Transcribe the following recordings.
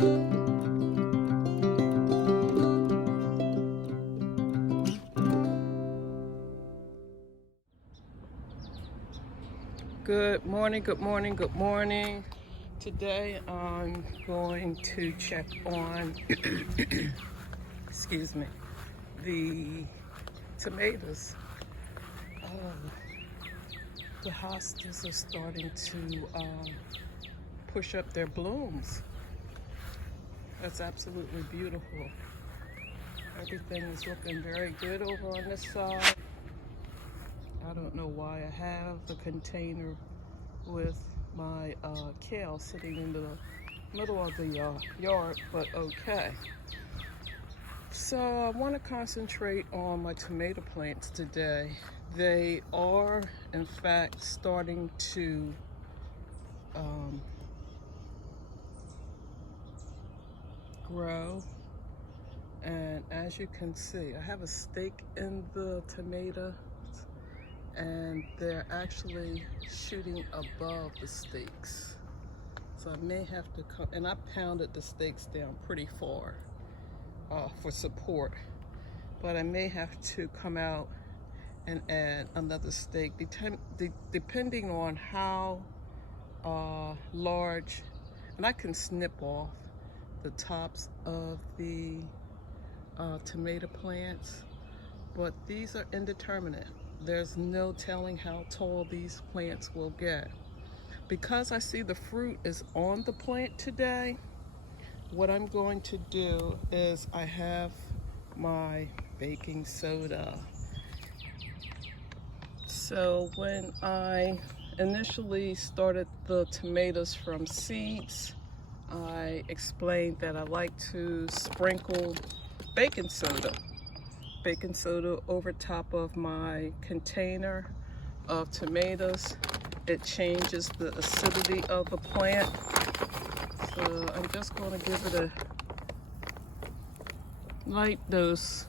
Good morning, good morning, good morning. Today I'm going to check on, excuse me, the tomatoes. The hostas are starting to push up their blooms. That's absolutely beautiful. Everything is looking very good over on this side. I don't know why I have the container with my kale sitting in the middle of the yard, but okay. So I want to concentrate on my tomato plants today. They are, in fact, starting to grow. And as you can see, I have a stake in the tomato, and they're actually shooting above the stakes. So I may have to come, and I pounded the stakes down pretty far for support, but I may have to come out and add another stake, depending on how large, and I can snip off the tops of the tomato plants, but these are indeterminate. There's no telling how tall these plants will get. Because I see the fruit is on the plant today, what I'm going to do is I have my baking soda. So when I initially started the tomatoes from seeds, I explained that I like to sprinkle baking soda over top of my container of tomatoes. It changes the acidity of the plant. So I'm just going to give it a light dose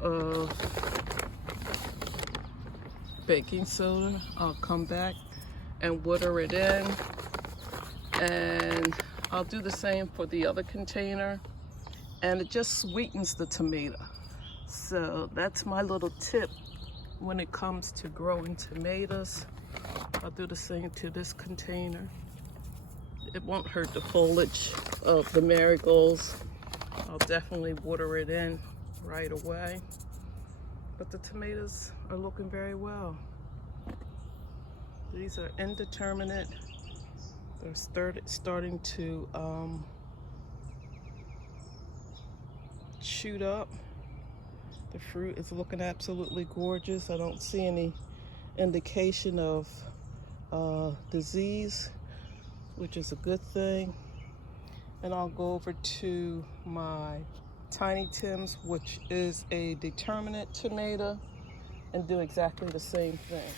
of baking soda. I'll come back and water it in, and I'll do the same for the other container, and it just sweetens the tomato. So that's my little tip when it comes to growing tomatoes. I'll do the same to this container. It won't hurt the foliage of the marigolds. I'll definitely water it in right away. But the tomatoes are looking very well. These are indeterminate. They're starting to shoot up. The fruit is looking absolutely gorgeous. I don't see any indication of disease, which is a good thing. And I'll go over to my tiny Timbs, which is a determinate tomato, and do exactly the same thing.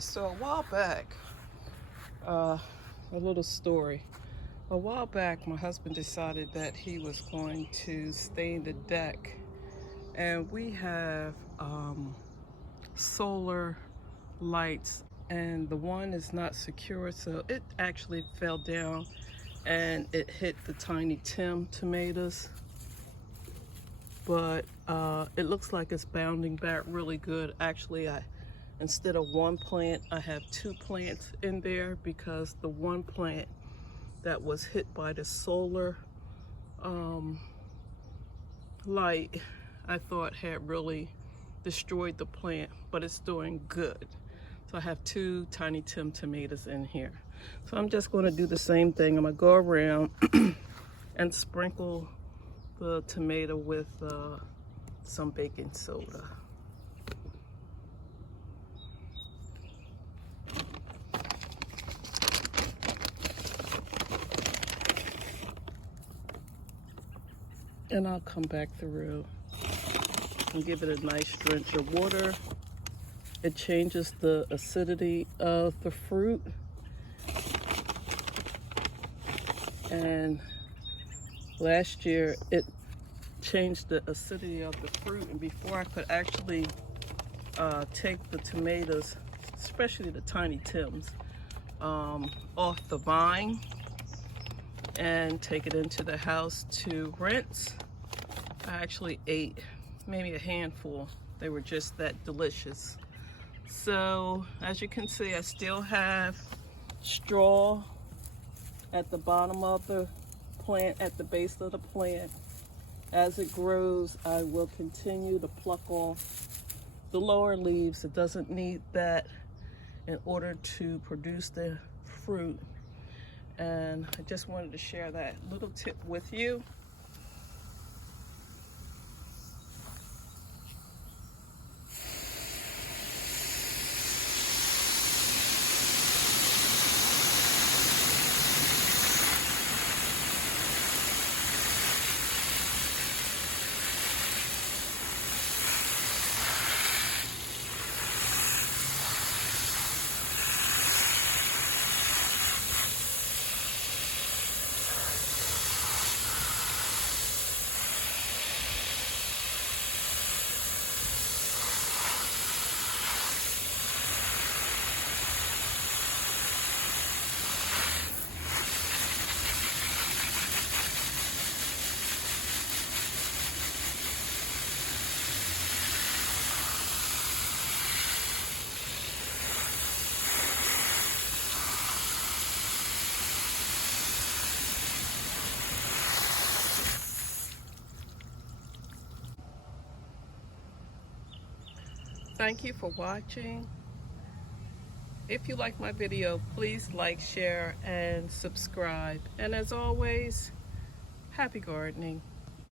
So a while back, a little story. A while back, my husband decided that he was going to stain the deck, and we have solar lights, and the one is not secure, so it actually fell down and it hit the tiny Tim tomatoes. But It looks like it's bounding back really good. Actually, instead of one plant, I have 2 plants in there because the one plant that was hit by the solar light, I thought had really destroyed the plant, but it's doing good. So I have 2 tiny Tim tomatoes in here. So I'm just going to do the same thing. I'm going to go around and sprinkle the tomato with some baking soda. And I'll come back through and give it a nice drench of water. It changes the acidity of the fruit. And last year it changed the acidity of the fruit, and before I could actually take the tomatoes, especially the tiny Tims, off the vine and take it into the house to rinse, I actually ate maybe a handful. They were just that delicious. So as you can see, I still have straw at the bottom of the plant, at the base of the plant. As it grows, I will continue to pluck off the lower leaves. It doesn't need that in order to produce the fruit. And I just wanted to share that little tip with you. Thank you for watching. If you like my video, please like, share, and subscribe. And as always, happy gardening.